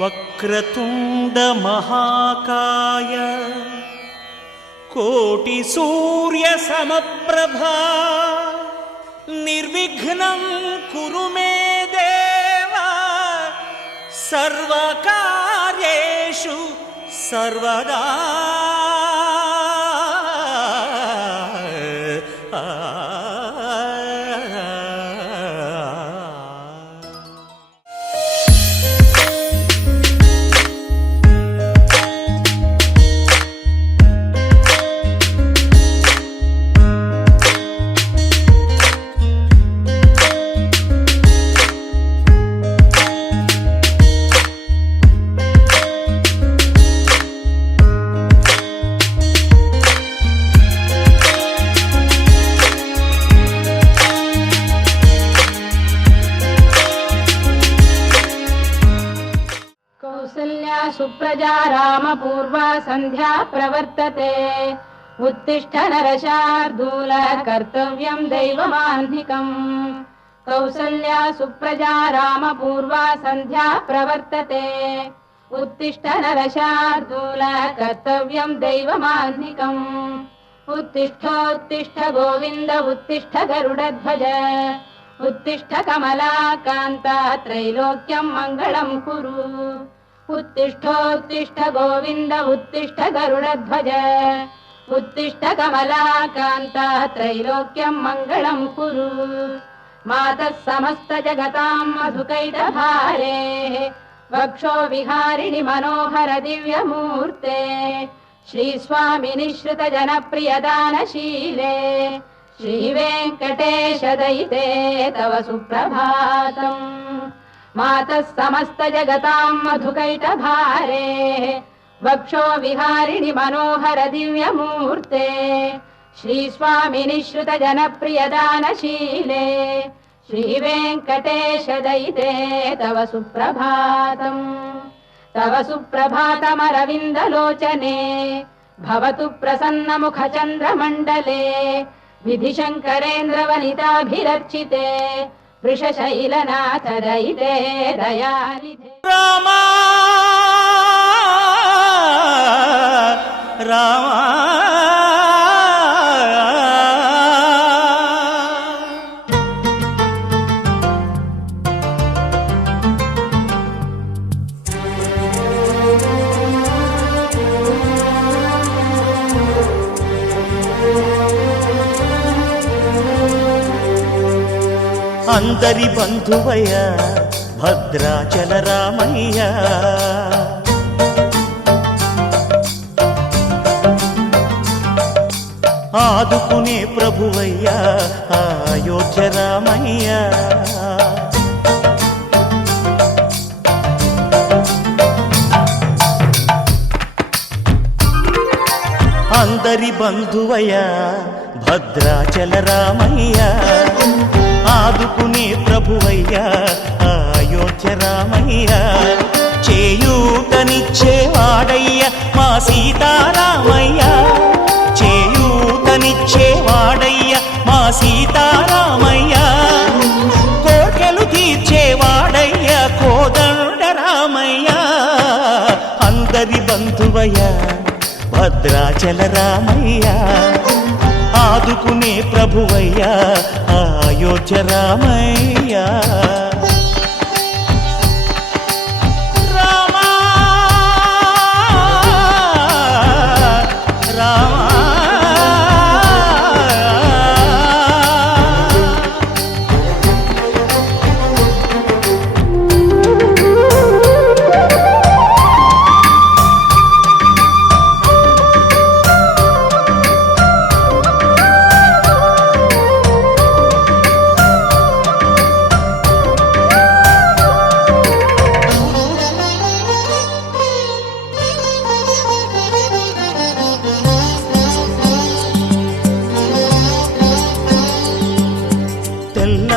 వక్రతుండ మహాకాయ కోటి సూర్య సమప్రభా నిర్విఘ్నం కురు మే దేవ సర్వకార్యేషు సర్వదా. सुप्रजा रामपूर्वा संध्या प्रवर्तते उत्तिष्ठ नरशार्दूल कर्तव्यं दैवमाह्निकम्. कौसल्या सुप्रजा रामपूर्वा संध्या प्रवर्तते उत्तिष्ठ नरशार्दूल कर्तव्यं दैवमाह्निकम्. उत्तिष्ठोत्तिष्ठ गोविन्द उत्तिष्ठ गरुडध्वज उत्तिष्ठ कमलाकान्ता त्रैलोक्यं मङ्गलं कुरु. उत्तिष्ठोत्तिष्ठ गोविन्द उत्तिष्ठ गरुडध्वज उत्तिष्ठ कमलाकान्ता त्रैलोक्यं मङ्गलं कुरु. मातः समस्त जगतां मधुकैटभारे वक्षो विहारिणि मनोहर दिव्यमूर्ते श्रीस्वामि निःश्रित जनप्रियदानशीले श्रीवेङ्कटेश दयिते तव सुप्रभातम्. मातः समस्त जगतां मधुकैटभारे वक्षो विहारिणि मनोहर दिव्यमूर्ते श्रीस्वामि निःश्रित जनप्रियदानशीले श्रीवेङ्कटेश दयिते तव सुप्रभातम्. तव सुप्रभातमरविन्दलोचने भवतु प्रसन्नमुखचन्द्रमण्डले विधिशङ्करेन्द्रवनिताभिरर्चिते वृषशैलनाथ दयिते दयानिधे. रामा रामा అందరి బంధువయ్య భద్రాచల రామయ్య. ఆదుకునే ప్రభువయ్య అయోధ్య రామయ్య. అందరి బంధువయ్య భద్రాచల రామయ్య. ఆదుకునే ప్రభువయ్య అయోధ్య రామయ్య. చేయూతనిచ్చేవాడయ్య మా సీతారామయ్య. చేయూతనిచ్చేవాడయ్య మా సీతారామయ్య. కోర్కెలు తీర్చేవాడయ్య కోదండ రామయ్య. అందరి బంధువయ్య భద్రాచల రామయ్య. ఆదుకునే ప్రభువయ్య అయోధ్య రామయ్య. రామా రామా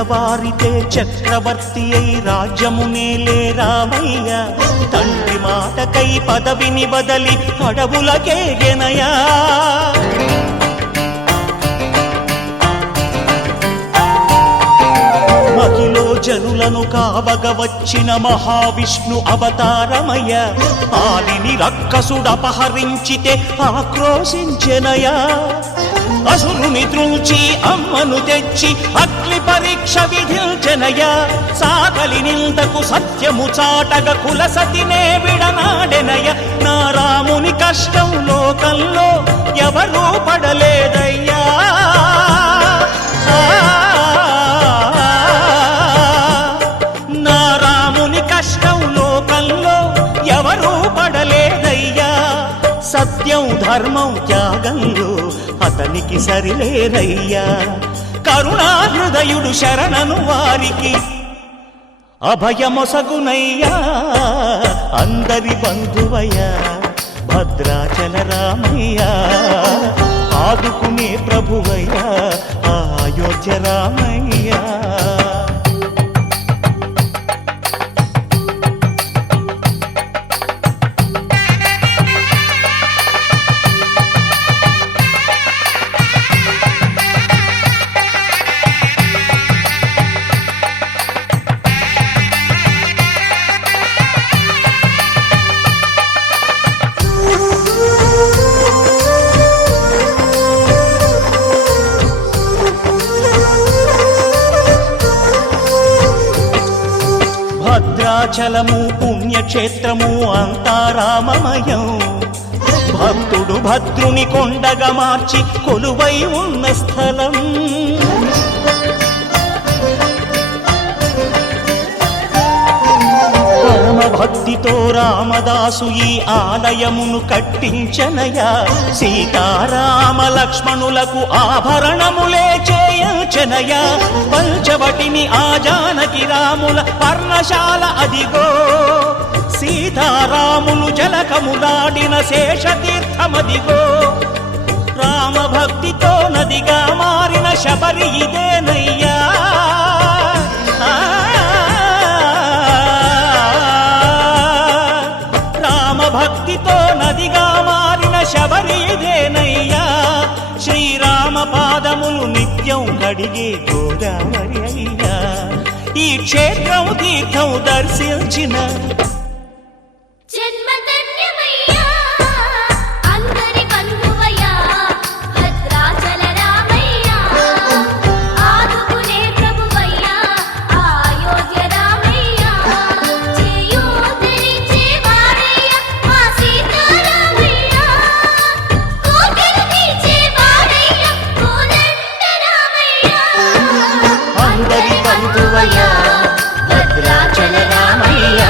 వారితే చక్రవర్తి అయి రాజ్యమునేలే రామయ్య. తండ్రి మాటకై పదవిని బదలి అడవులకేగెనయా. మహిలో జనులను కావగ వచ్చిన మహావిష్ణు అవతారమయ ఆలిని రక్కసుడపహరించితే ఆక్రోశించెనయా అసురుని త్రుంచి అమ్మను తెచ్చి అగ్ని పరీక్ష విధించెనయా సాగలి నిందకు సత్యము చాటగ కులసతినే విడనాడెనయ నా రాముని కష్టం లోకంలో ఎవరూ పడలేదయ్యా నా రాముని కష్టం లోకంలో ఎవరూ పడలేదయ్యా సత్యం ధర్మం త్యాగంలో అతనికి సరిలేరయ్యా కరుణా హృదయుడు శరణను వారికి అభయమొసగునయ్యా అందరి బంధువయ్యా భద్రాచల రామయ్యా ఆదుకునే ప్రభువయ్యా అయోధ్య రామయ్యా భద్రాచలము పుణ్యక్షేత్రము అంతా రామమయం భక్తుడు భద్రుని కొండగా మార్చి కొలువై ఉన్న స్థలం పరమ భక్తితో రామదాసు ఈ ఆలయమును కట్టించనయా సీతారామ లక్ష్మణులకు ఆభరణములే చేయించనయా పంచవటిని ఆ జానకి రాముల పర్ణశాల అదిగో సీతారాములు జలకములాడిన శేషతీర్థమదిగో రామ భక్తితో నదిగా మారిన శబరి ఇదేనయ్యా భక్తితో నదిగా మారిన శబరి ఇదేనయ్యా శ్రీరామ పాదములు నిత్యం కడిగే గోదావరి అయ్యా ఈ క్షేత్రం తీర్థం దర్శించిన భద్రాచల రామయ్య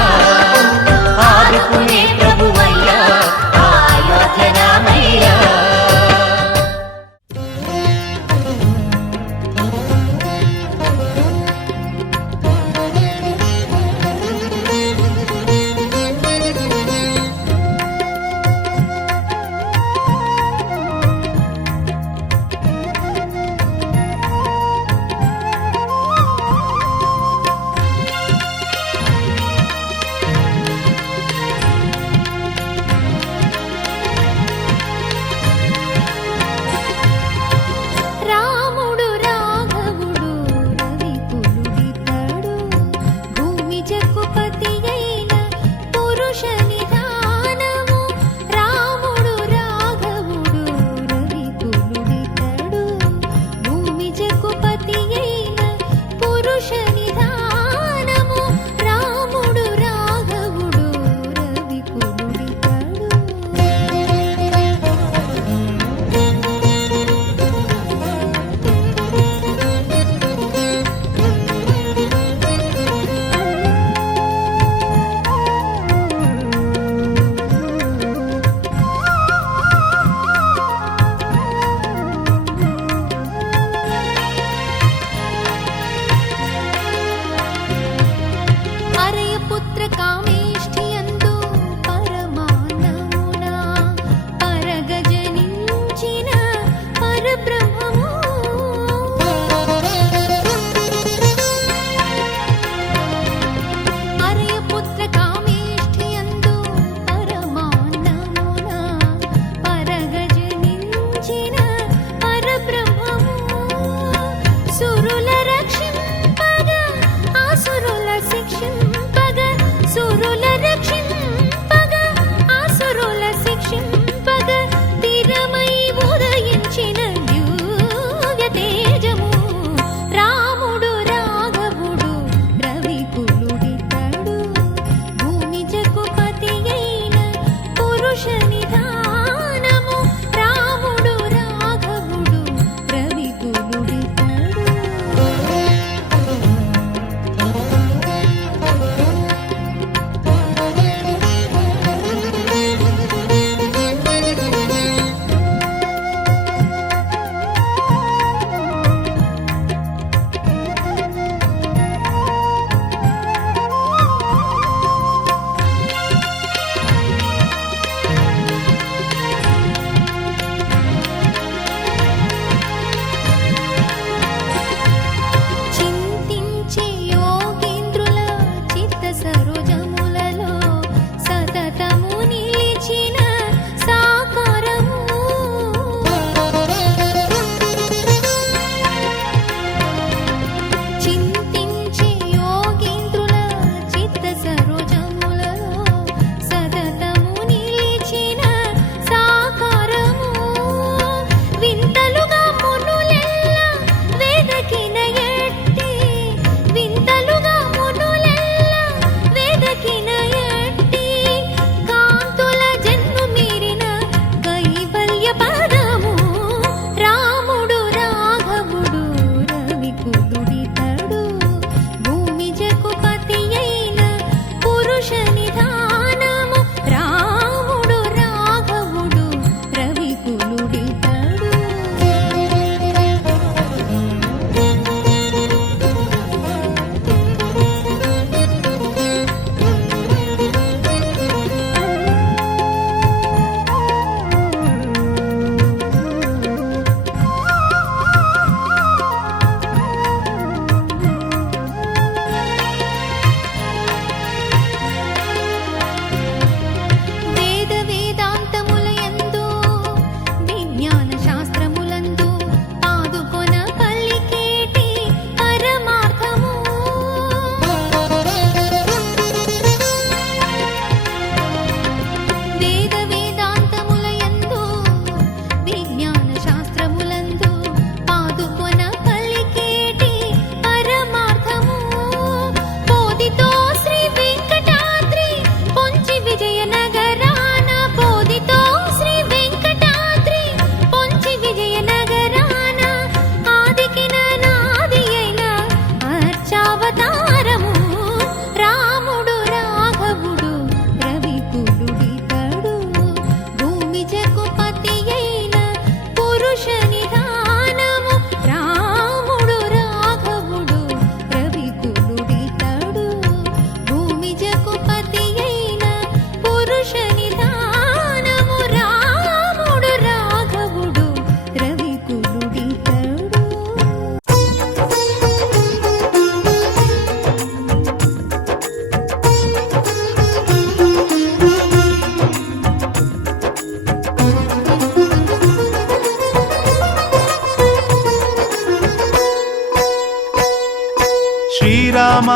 శ్రీరామ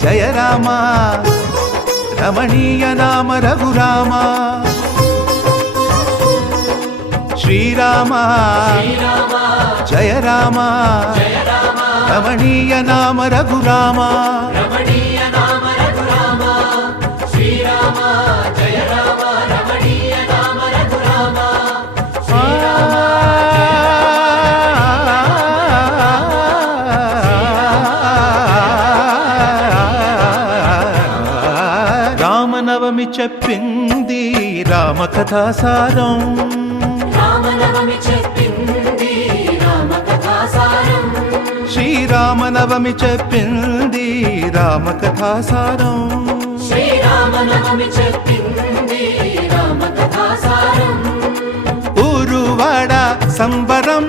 జయ రామ రమణీయ నామ రఘురామ శ్రీరామ జయ రామ రమణీయ నామ రఘురామ రామనవమి చెప్పింది రామ కథాసారం శ్రీరామనవమి చెప్పింది రామ కథాసారం ఊరువాడ సంబరం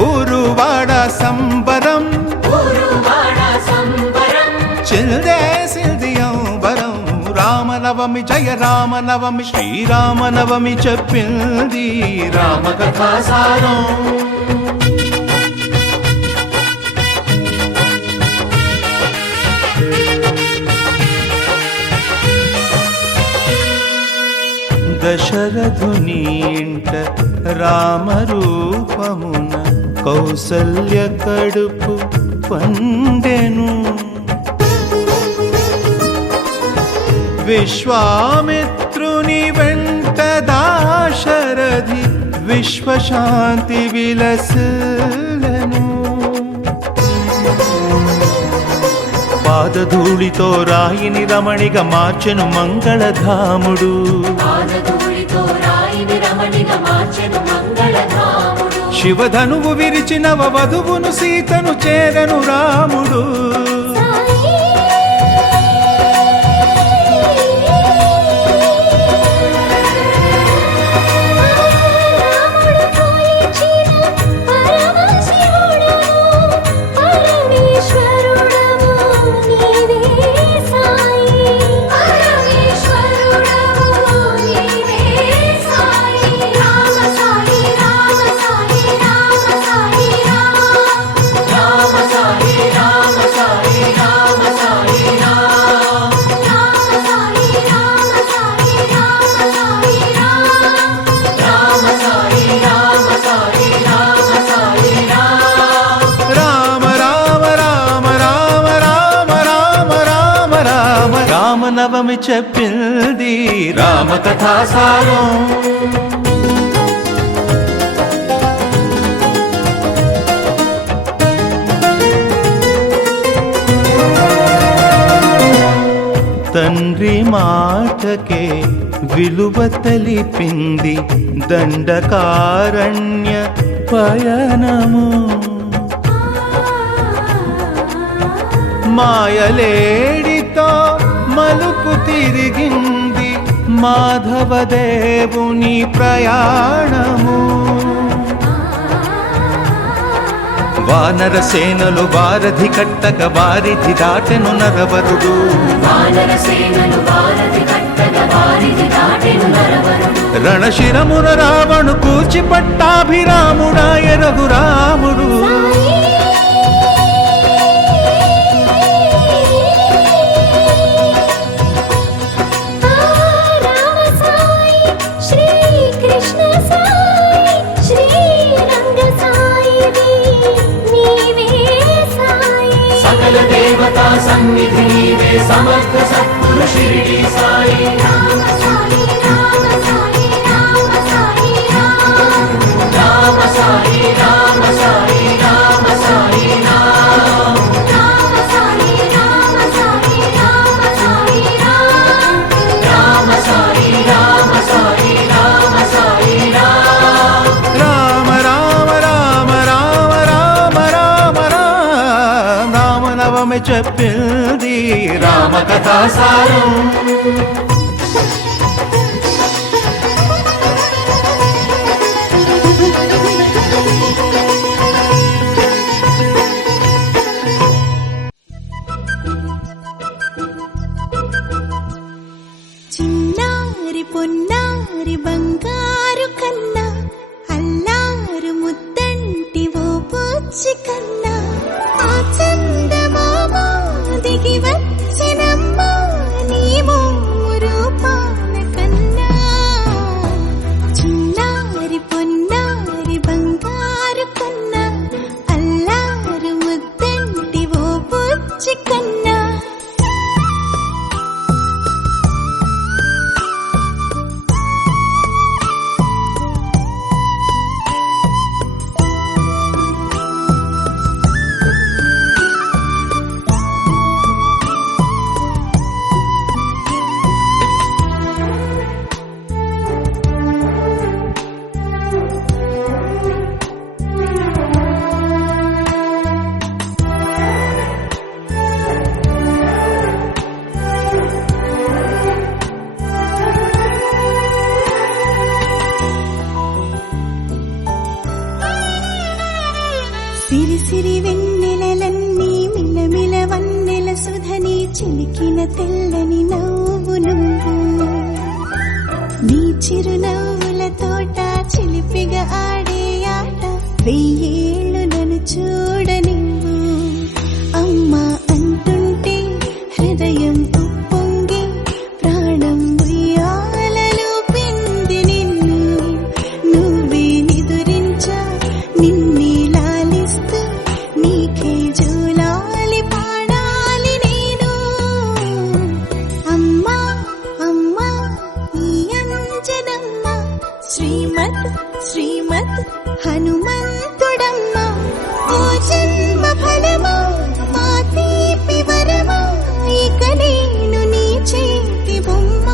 ఊరువాడ సంబరం చిల్దే సిల్దియంబరం రామనవమి జయ రామనవమి శ్రీరామనవమి చెప్పింది రామ కథాసారం దశరథుని ఇంట రామరూపమున కౌసల్య కడుపు పండెను విశ్వామిత్రుని వెంట దాశరథి విశ్వశాంతి విలసిల్లెను పాదధూళితో రాయిని రమణిగా మార్చెను మంగళధాముడు శివధనువు విరిచి నవ వధువును సీతను చేరను రాముడు రామనవమి చెప్పింది రామ కథాసారం తండ్రి మాటకే విలువ తెలిపింది దండకారణ్య పయనము మాయలేడితో మలుపు తిరిగింది మాధవదేవుని ప్రయాణము వానర సేనలు వారధి కట్టక వారిధి దాటెను నరవరుడు రణశిరమున రావణు కూర్చి పట్టాభిరాముడాయ రఘురాముడు దేవతా సన్నిధి నీవే సమర్థ సద్గురు షిరిడి సాయి రామ సాయి రామ సాయి రామ సాయి రామ సాయి రామ సాయి రామ సాయి రామ సాయి రామ సాయి రామ సాయి రామ సాయి రామ సాయి రామ సాయి రామ రామ రామ రామ రామ రామ రామ రామనవమి చెప్పింది రామ కథాసారం చిన్నారి పొన్నారి బంగారు కన్నా అల్లారు ముద్దంటి ఓ బుజ్జి కన్నా ఆ చందమామ దిగి వచ్చినమ్మా నీ రూపాన కన్నా చిన్నారి పొన్నారి బంగారు కన్నా అల్లారు ముద్దంటి ఓ బుజ్జి కన్నా సిరి సిరి వెన్నెలలన్నీ మిలమిల వన్నెల సుధని చిలికిన తెల్లని నవ్వు నువ్వు నీ చిరునవ్వుల తోట చిలిపిగా ఆడే ఆట వెయ్యేళ్ళు నన్ను చూడనివ్వు అమ్మా అంటుంటే హృదయం ఉప్పొంగి ప్రాణం ఉయ్యాలలో పిండి నిన్ను నువ్వే నిదురించా నిన్నే లాలిస్తూ నీకే జూలాలి పాడాలి నేను అమ్మా అమ్మా ఈ అంజనమ్మ శ్రీమత్ శ్రీమత్ హనుమంతుడమ్మ ఓ జన్మ ఫలమా మా తీపి వరమా ఇక నేను నీ చేతి బొమ్మ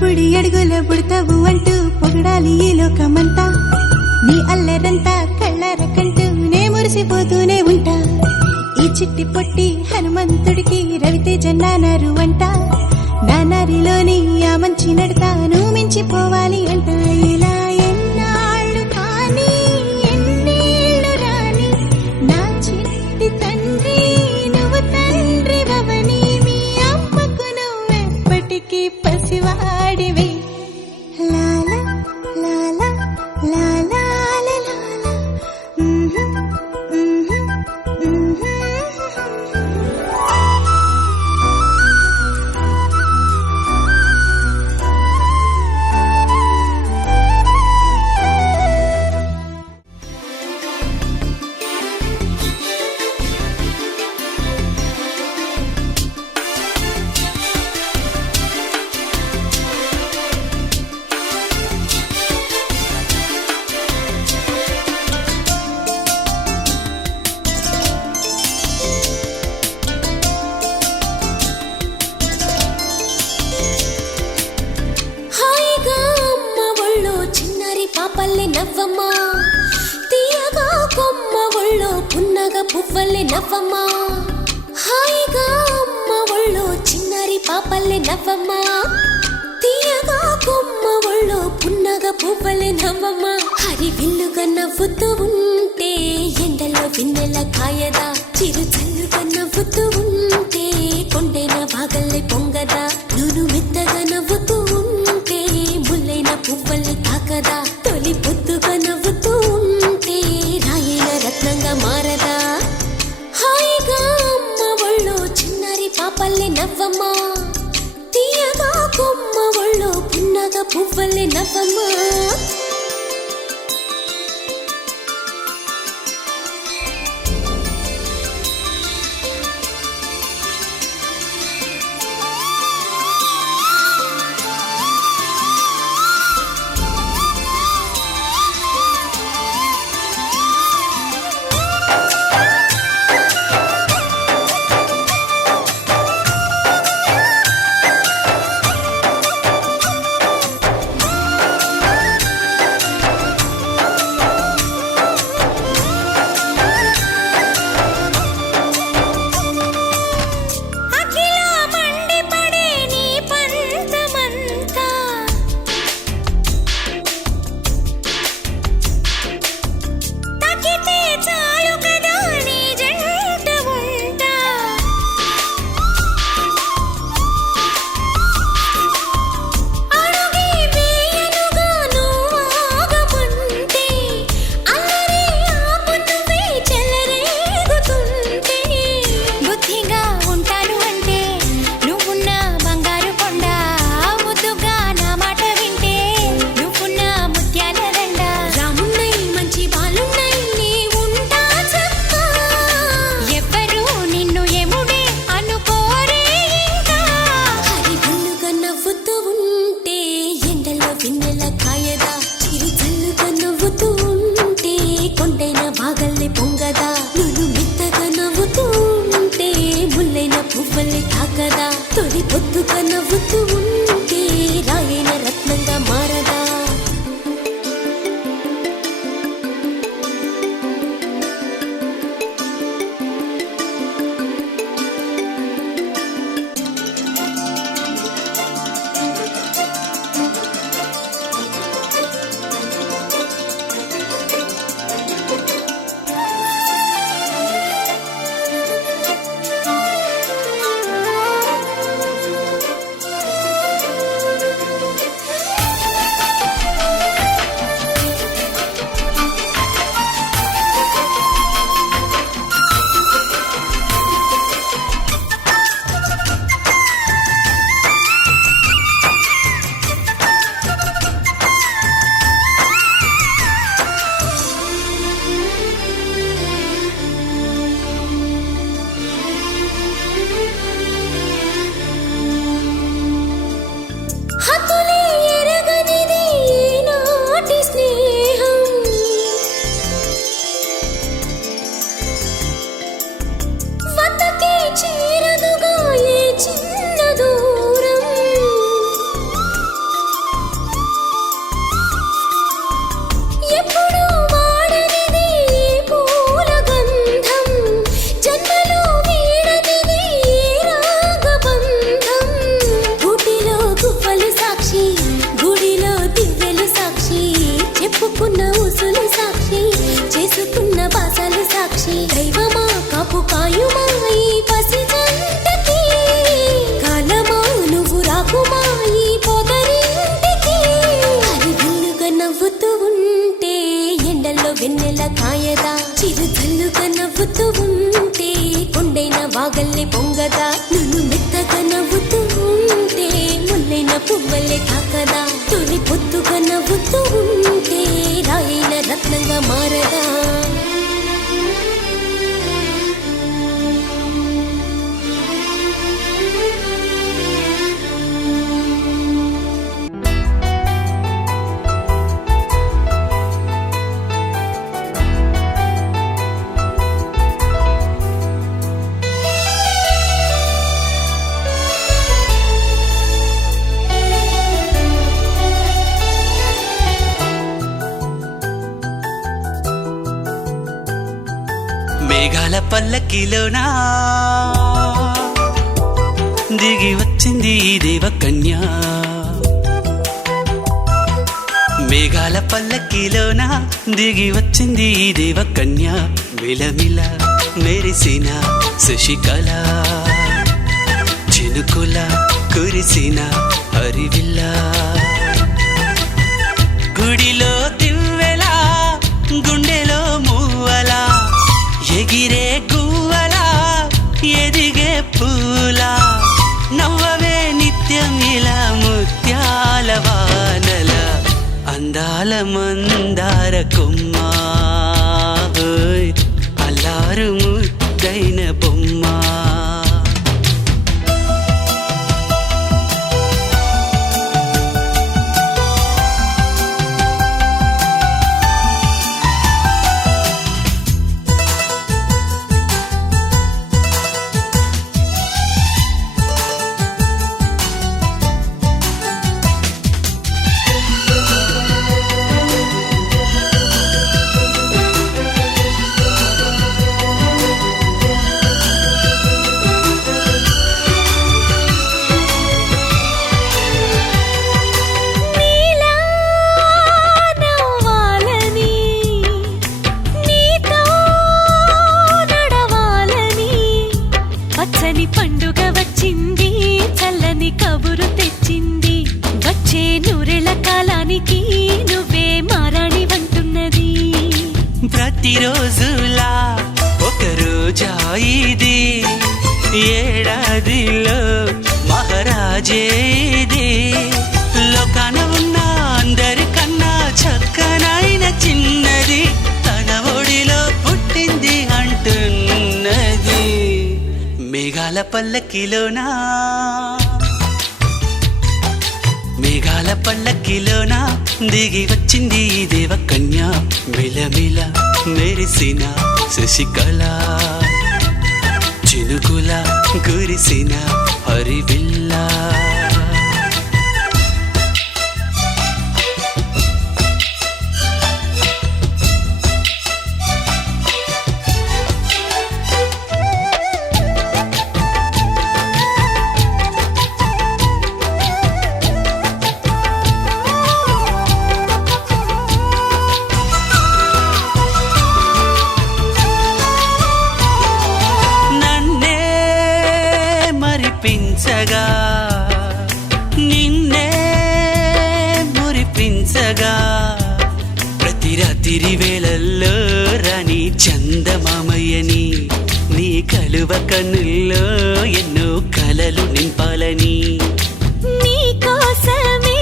బుడి అడుగుల బుడతావు అంటూ పొగడాలి ఈ లోకమంతా నీ అల్లరంతా కళ్ళారకంటూ నే మురిసిపోతూనే ఉంటా ఈ చిట్టి పొట్టి హనుమంతుడికి రవితేజ నానారు అంట నానారిలోని ఆ మంచి నడతాను మించిపోవాలి అంట ఇలా ఎన్నాళ్ళు కానీ ఎన్నేళ్ళు రాని నా చిట్టి తండ్రి నువ్వు తండ్రి వవని మీ అమ్మకు నువ్వెప్పటికీ పసివాడివి లాలా లాలా లాలా లాలా హాయిగా అమ్మ ఒళ్ళో చిన్నారి పాపల్లె నవ్వమ్మా తీయగా కొమ్మ ఒళ్ళో పున్నగ పువ్వల్లె నవ్వమ్మా హాయిగా అమ్మ ఒళ్ళో చిన్నారి పాపల్లె నవ్వమ్మా తీయగా కొమ్మ ఒళ్ళో పున్నగ పువ్వల్లె నవ్వమ్మా హరి విల్లుగా నవ్వుతూ ఉంటే ఎండలో వెన్నెల కాయదా చిరు చల్లుగా నవ్వుతూ ఉంటే కొండైన భాగల్లె పొంగదా నూను మెత్తగా నవ్వుతూ ఉంటే ముల్లైన పువ్వల్ని తాకదా తొలి పొద్దుగా నవ్వుతూ ఉంటే రాయైన రత్నంగా మారదా హాయిగా అమ్మ ఒళ్ళో చిన్నారి పాపల్లె నవ్వమ్మా తీయగా కొమ్మ ఒళ్ళో పున్నగ పువ్వల్లె నవ్వమ్మా వెన్నెల కాయదా చిరు చల్లుగా నవ్వుతూ ఉంటే కొండైన బాగల్లే పొంగదా నువ్వు మెత్తగా నవ్వుతూ ఉంటే ముల్లైన పువ్వల్లే తాకదా తొలి పొద్దుగా నవ్వుతూ ఉంటే రాయైన రత్నంగా మారదా హతులే ఎరగనిది నాటి స్నేహం వతకే చేరదుగా ఏ చిన్న దూరం ఎప్పుడు వాడనిది పూల గంధం జన్మలో వీడనిది రాగబంధం గుడిలో గువ్వలు సాక్షి గుడిలో దివ్యలు సాక్షి చెప్పుకున్న ఉసులు సాక్షి చేసుకున్న బాసలు సాక్షి దైవమా కాపు కాయుమా ఈ పసి జంటకి కాలమా నువ్వు రాకుమా ఈ పొదరింటికి అది బిల్లుగా నవ్వుతూ ఉంటే ఎండల్లో వెన్నెల కాయదా చిరు చల్లుగా నవ్వుతూ ఉంటే కొండైన వాగల్లే పొంగదా నువ్వు మెత్తగా నవ్వుతూ ఉంటే ముల్లైన పువ్వల్లే తాకదా తొలి పొద్దుగా నవ్వుతూ ఉంటే రాయైన రత్నంగా మారదా మేఘాల పల్లకిలోనా దిగి వచ్చింది ఈ దేవకన్య మేఘాల పల్లకిలోనా దిగి వచ్చింది ఈ దేవకన్య మిలమిల మెరిసిన శశికళ చినుకుల కురిసిన హరివిల్ల గుడిలో దివ్వెలా గుండెలో మూవలా ఎగిరే గువ్వలా ఎదిగే పూలా నవ్వవే నిత్యం ఇలా ముత్యాల వానల అందాల మందార కొమ్మ అల్లారు ముద్దైన బొమ్మ ప్రతిరోజులా ఒక రోజా ఇది ఏడాదిలో మహారాజే ఇది లోకాన ఉన్న అందరికన్నా చక్కనైన చిన్నది తన ఒడిలో పుట్టింది అంటున్నది మేఘాల పల్లకిలోనా దిగి వచ్చింది ఈ దేవ కన్య మిలమిల మెరిసిన శశికళ చినుకుల కురిసిన హరివిల్లా మరిపించగా నిన్నే మురిపించగా ప్రతి రాత్రి వేళల్లో రాణి చందమామయ్యని నీ కలువ కన్నుల్లో ఎన్నో కలలు నింపాలని నీ కోసమే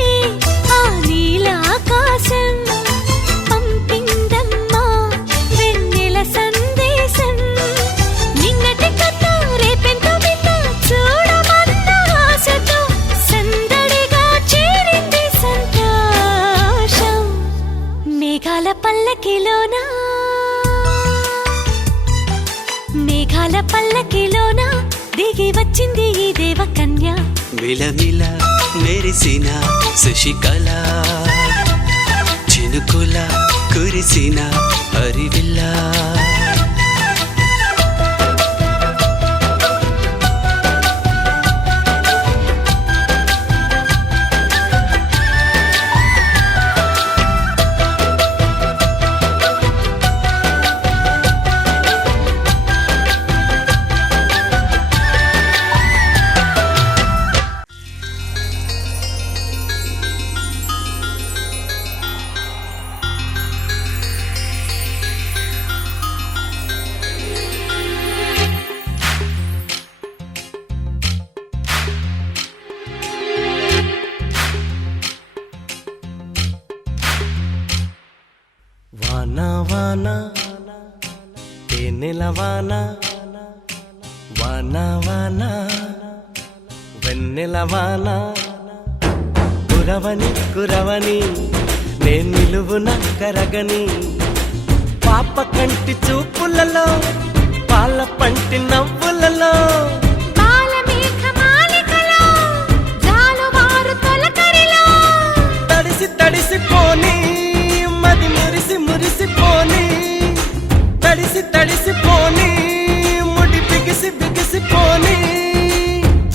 ఆ నీలాకాశం పంపిందమ్మా వెన్నెల సందేశం నిన్నటి కథ రేపెంతో వింత చూడమన్న ఆశతో సందడిగా చేరింది సంతోషం మేఘాల పల్లకిలోనా దిగి వచ్చింది ఈ దేవ కన్య మిలమిల మెరిసిన శశికళ చినుకుల కురిసిన హరివిల్లా వానా వానా తేనెల వానా వానా వానా వెన్నెల వానా కురవని కురవని నేను నిలువున కరగని పాప కంటి చూపులలో పాల పంటి నవ్వులలో తడిసి తడిసిపోని మది మురిసి మురిసిపోని తడిసి తడిసిపోని ముడి బిగిసి బిగిసిపోని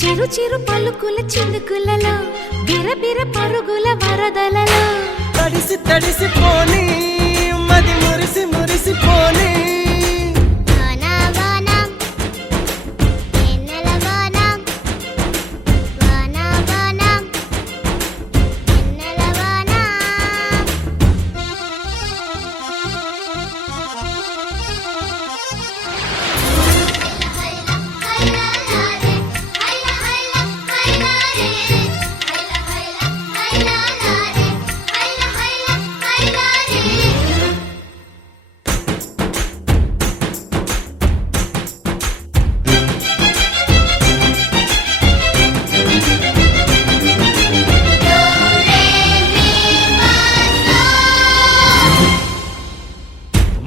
చిరు చిరు పలుకుల చినుకులలో బిరబిర పరుగుల వరదలలో తడిసి తడిసిపోని మది మురిసి మురిసిపోని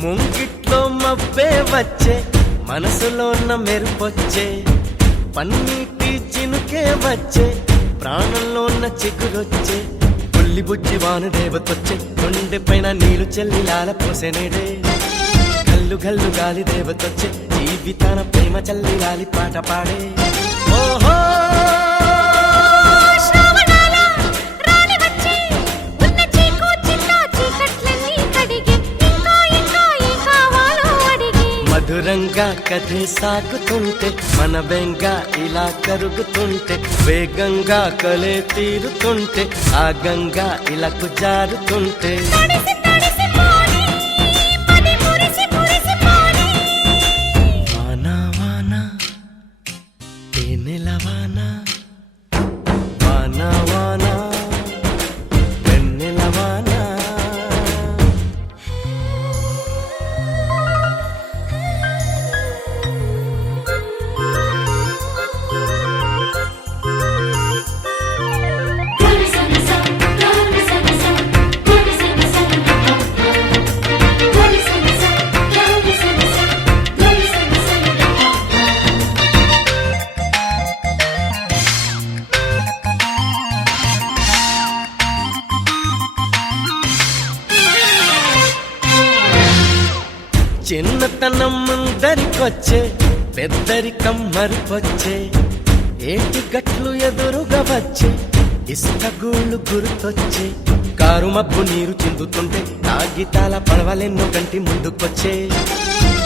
ముంగిట్లో మబ్బే వచ్చే మనసులో ఉన్న మెరుపొచ్చే పన్నీటి చినుకే వచ్చే ప్రాణంలో ఉన్న చిగురొచ్చే బుల్లి బుజ్జి వాను దేవతొచ్చే గుండె పైన నీళ్లు చెల్లి లాల పోసెనేడే గల్లు గల్లు గాలి దేవతొచ్చే జీవితాన ప్రేమ చల్లి లాలి పాట పాడే ఓహో మధురంగా కథే సాగుతుంటే మన బెంగ ఇలా కరుగుతుంటే వేగంగా కలే తీరుతుంటే ఆ గంగా ఇలా జారుతుంటే వానా వానా తేనెల వానా వానా వానా వెన్నెల వానా Sa చిన్నతనం ముందరికొచ్చే పెద్దరికం మరుపొచ్చే ఏటి గట్లు ఎదురుగా వచ్చే ఇసుక గూళ్ళు గుర్తొచ్చే కారు మబ్బు నీరు చిందుతుంటే నా గీతాల పడవలెన్నో కంటి ముందుకొచ్చే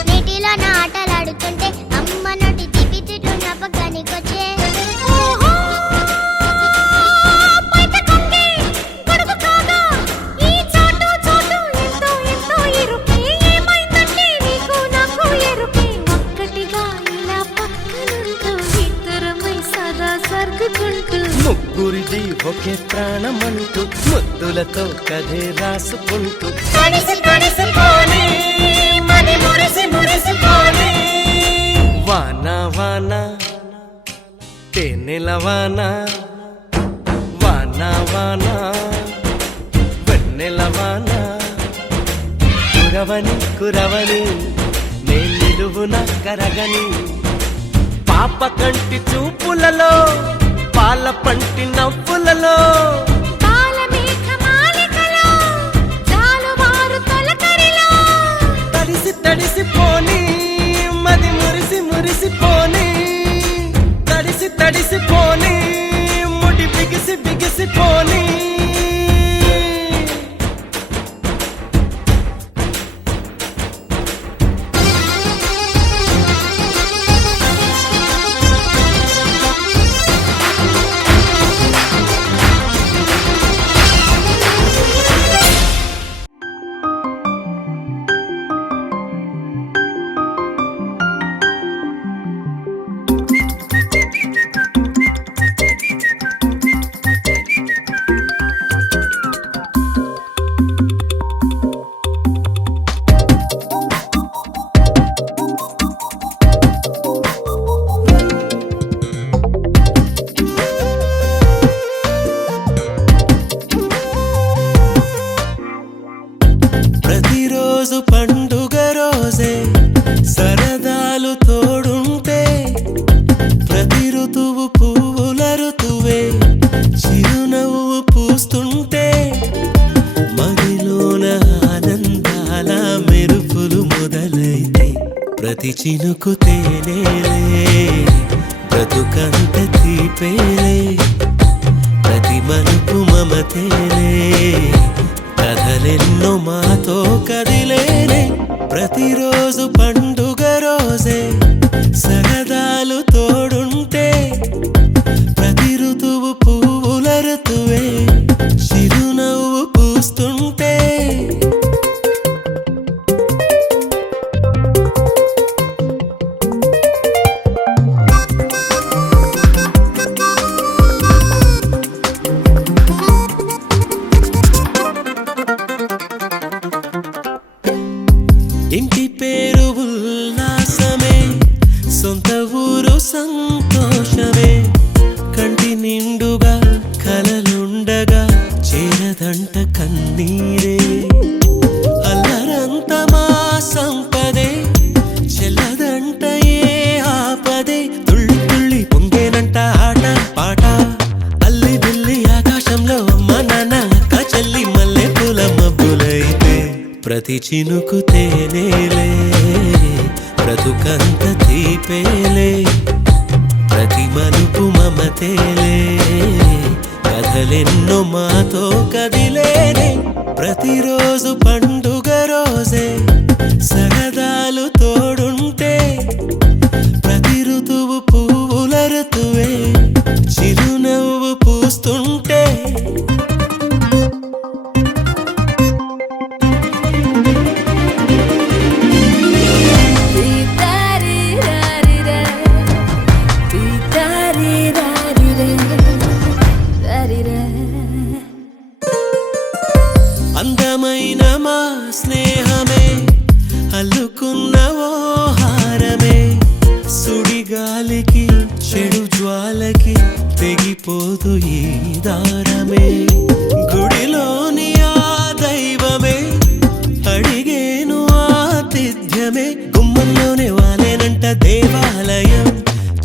నీటిలో నా ఆటలాడుతుంటే అమ్మ నోటి తిప్పి తిట్టు నా పక్కనికొచ్చే ముగ్గురిది ఒకే ప్రాణమంటూ ముద్దులతో కథే రాసుకుంటూ వాన వాన తేనెల వాన వాన వాన వెన్నెల వాన కురవని కురవని నే నిలువున కరగని పాప కంటి చూపులలో పాల పంటి నవ్వులలో తడిసి తడిసి పోని మది మురిసి మురిసి పోని తడిసి తడిసి పోని ముడి బిగిసి బిగిసి పోని ప్రతిరోజు పండుగ రోజే సరదాలు తోడుంటే ప్రతి ఋతువు పువ్వుల ఋతువే చిరునవ్వు పూస్తుంటే మదిలోన ఆనందాల మెరుపులు మొదలైతే ప్రతి చినుకు తేనేలే బ్రతుకంత తీపేలే ప్రతి మలుపు మమతేలే కథలెన్నో మాతో కదిలేనే ప్రతిరోజు పండుగ రోజే సరదాలు తోడుంటే ప్రతి ఋతువు పువ్వుల ఋతువే చిరునవ్వు పూస్తుంటే ఇంటి పేరు ఉల్లాసమే సొంత ఊరు సంతోషమే కంటి నిండుగా కలలుండగా చేరదంట కన్నీరే అల్లరంత మా సంపదే చెల్లదంట ఏ ఆపదే తుళ్ళి తుళ్ళి పొంగేనంట ఆట పాట అల్లి బిల్లి ఆకాశంలో అమ్మ నాన్న అక్క చెల్లి మల్లె పూల మబ్బులైతే ప్రతి చినుకు తేనేలే బ్రతుకంత తీపేలే ప్రతి మలుపు మమతేలే కథలెన్నో మాతో కదిలేనే ప్రతిరోజు పండుగ రోజే సరదాలు తోడుంటే ప్రతి ఋతువు పువ్వుల ఋతువే చిరునవ్వు పూస్తుంటే అందమైన మా స్నేహమే అల్లుకున్న ఓ హారమే సుడిగాలికి చెడు జ్వాలకి తెగిపోదు ఈ దారమే గుడిలోని ఆ దైవమే అడిగేను ఆతిథ్యమే గుమ్మంలోనే వాలేనంట దేవాలయం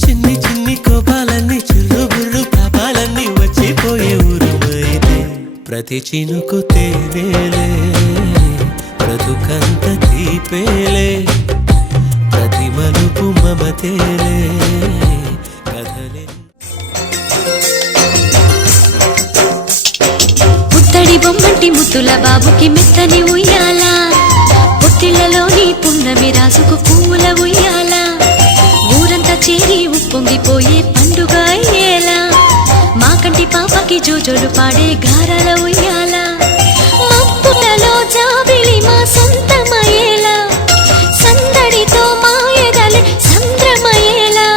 చిన్ని చిన్ని కోపాలన్నీ చిల్లుబుర్రు తాపాలన్నీ వచ్చిపోయే ఊరుమైతే ప్రతి చినుకు తేనేలే బ్రతుకంత తీపేలే ప్రతి మలుపు మమతేలే కథలే పుత్తడి బొమ్మంటి ముద్దుల బాబుకి మెత్తని ఉయ్యాల పొత్తిళ్లలోని పున్నమి రాసుకు పువ్వుల ఉయ్యాల ఊరంతా చేరి ఉప్పొంగిపోయే పండుగ అయ్యేలా మా కంటి పాపకి జోజోలు పాడే గారాల ఉయ్యాల మబ్బులలో జాబిలి మా సొంతమయ్యేలా సందడితో మా ఎదలే సంద్రమయ్యేలా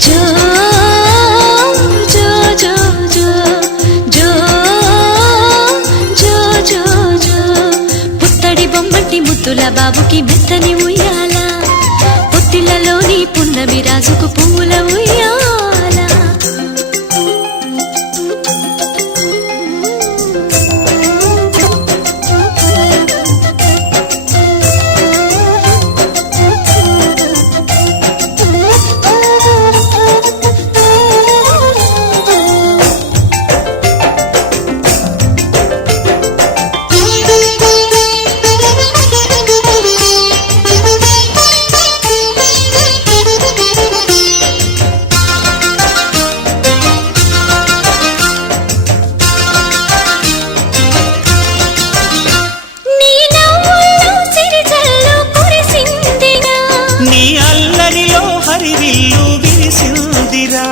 జో జో జో జో జో జో జో జో పుత్తడి బొమ్మటి ముద్దుల బాబుకి మెత్తని ఉయ్యాల పొత్తిళ్లలోని పున్నమి రాజుకు పువ్వుల ఉయ్యాల నీ అల్లరిలో హరివిల్లు విరిసిందిరా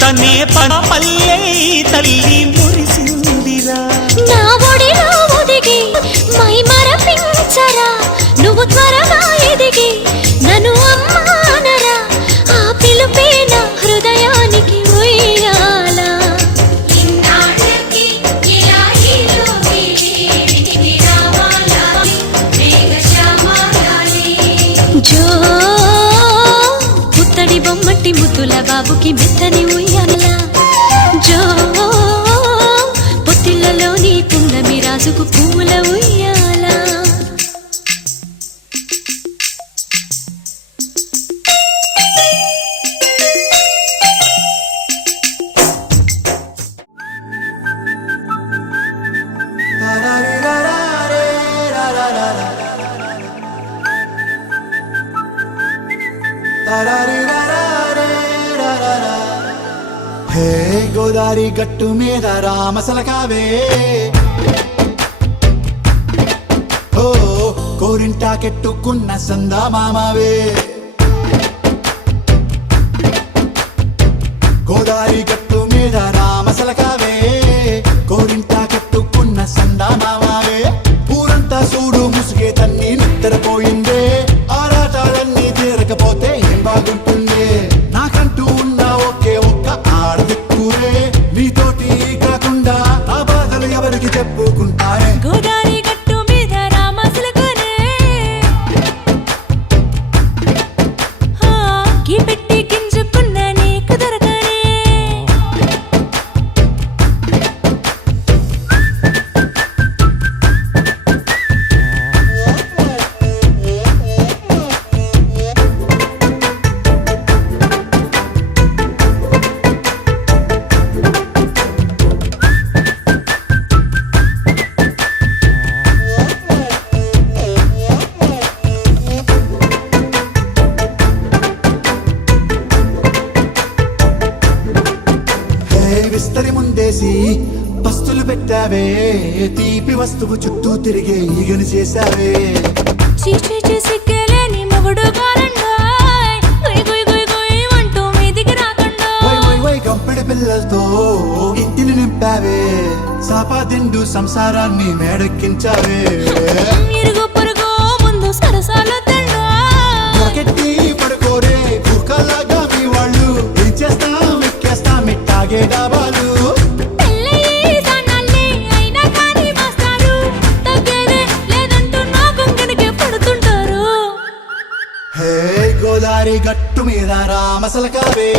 తనే పల్లె తల్లి మురిసిందిరా నా ఒడిలో ఒదిగి మై మరపించరా నువ్వు త్వరగా ఎదిగి నన్ను అమ్మానరా ఆ పిలుపే నా హృదయానికి ఉయ్యాల జో పుత్తడి బొమ్మటి ముద్దుల బాబుకి మెత్తని ఉయ్యాల జో పొత్తిళ్లలోని పున్నమి రాజుకు పువ్వుల ఉయ్యాల హే గోదారి గట్టు మీద రామసలకావే ఓ కోరింటాకెట్టుకున్న సందా మామావే గోదారి గట్టు మీద రామసలకావే కోరింటాకెట్టుకున్న సందా మామావే ఊరంతా చూడు ముసుగే తన్ని నిద్రపోయిందే ఆరాటాలన్నీ తీరకపోతే ఏం బాగుంటుందే నాకంటూ ఉన్న ఒకే ఒక్క ఆడదిక్కురే నీతోటి కాకుండా నా బాధలు ఎవరికి చెప్పుకుంటారే గోదారి గట్టు మీద రామసలకనే గీ పెట్టి గింజుకున్న నీకు దొరకనే విస్తరి ముందేసి పస్తులు పెట్టావే తీపి వస్తువు చుట్టూ తిరిగే ఈగను చేశావే చీచీ చేసి కేలేని మొగుడు కారండాయ్ గుయ్ గుయ్ గుయ్ గుయ్ అంటూ మీదికి రాకుండా వై వై వై గంపెడి పిల్లలతో ఇంటిని నింపావే సాపాదిండు సంసారాన్ని మేడెక్కించావే ఇరుగు పొరుగు ముందు సరసాల తండా పొరకెట్టి పడుకోరే కుక్కలాగా మీ వాళ్ళు ఏం చేస్తాం ఎక్కేస్తాం ఇట్టాగే డాబాలు గోదారి గట్టు మీద రామసలకావే